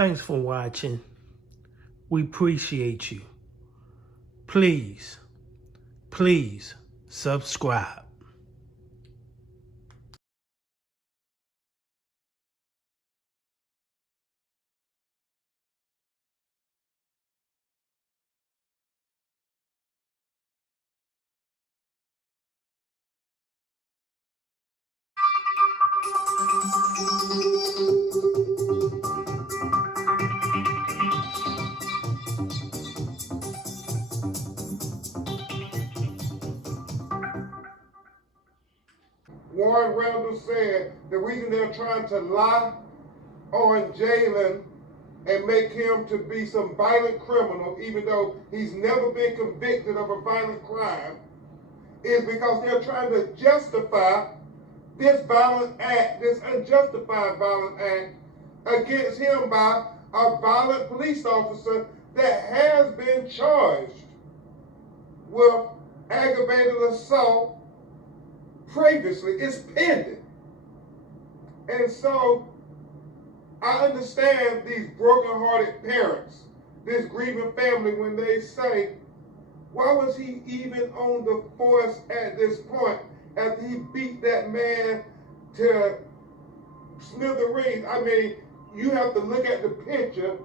Thanks for watching. We appreciate you. Please subscribe. Warren Randle said the reason they're trying to lie on Jalen and make him to be some violent criminal, even though he's never been convicted of a violent crime, is because they're trying to justify this violent act, this unjustified violent act against him by a violent police officer that has been charged with aggravated assault previously. It's pending. And so I understand these broken-hearted parents, this grieving family, when they say, why was he even on the force at this point after he beat that man to smithereens? I mean, you have to look at the picture,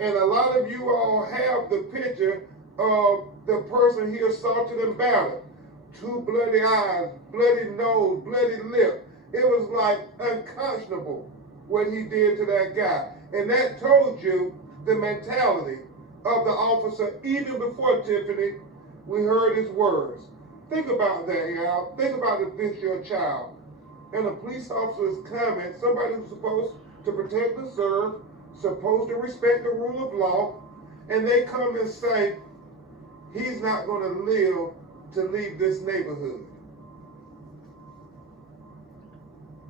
and a lot of you all have the picture of the person he assaulted and battered. 2 bloody eyes, bloody nose, bloody lip. It was like unconscionable what he did to that guy. And that told you the mentality of the officer. Even before Tiffany, we heard his words. Think about that, y'all. Think about if this your child and a police officer is coming, somebody who's supposed to protect and serve, supposed to respect the rule of law, and they come and say, he's not going to live to leave this neighborhood.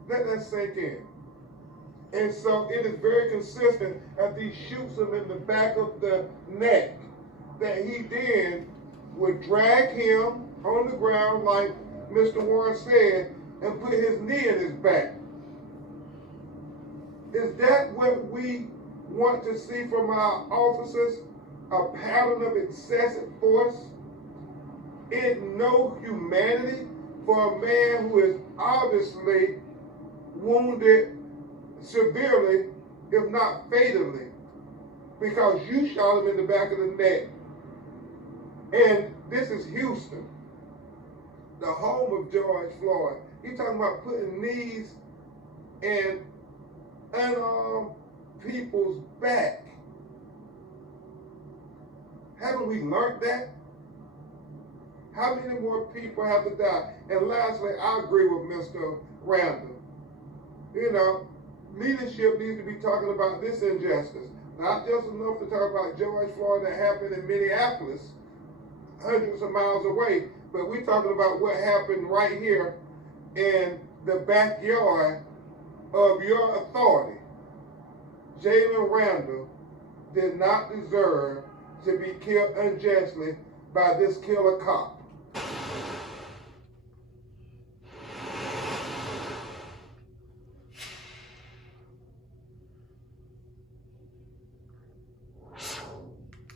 Let that sink in. And so it is very consistent after he shoots him in the back of the neck that he then would drag him on the ground, like Mr. Warren said, and put his knee in his back. Is that what we want to see from our officers? A pattern of excessive force? In no humanity for a man who is obviously wounded severely, if not fatally, because you shot him in the back of the neck. And this is Houston, the home of George Floyd. You're talking about putting knees in unarmed people's back. Haven't we learned that? How many more people have to die? And lastly, I agree with Mr. Randle. You know, leadership needs to be talking about this injustice. Not just enough to talk about George Floyd that happened in Minneapolis, hundreds of miles away, but we're talking about what happened right here in the backyard of your authority. Jalen Randle did not deserve to be killed unjustly by this killer cop.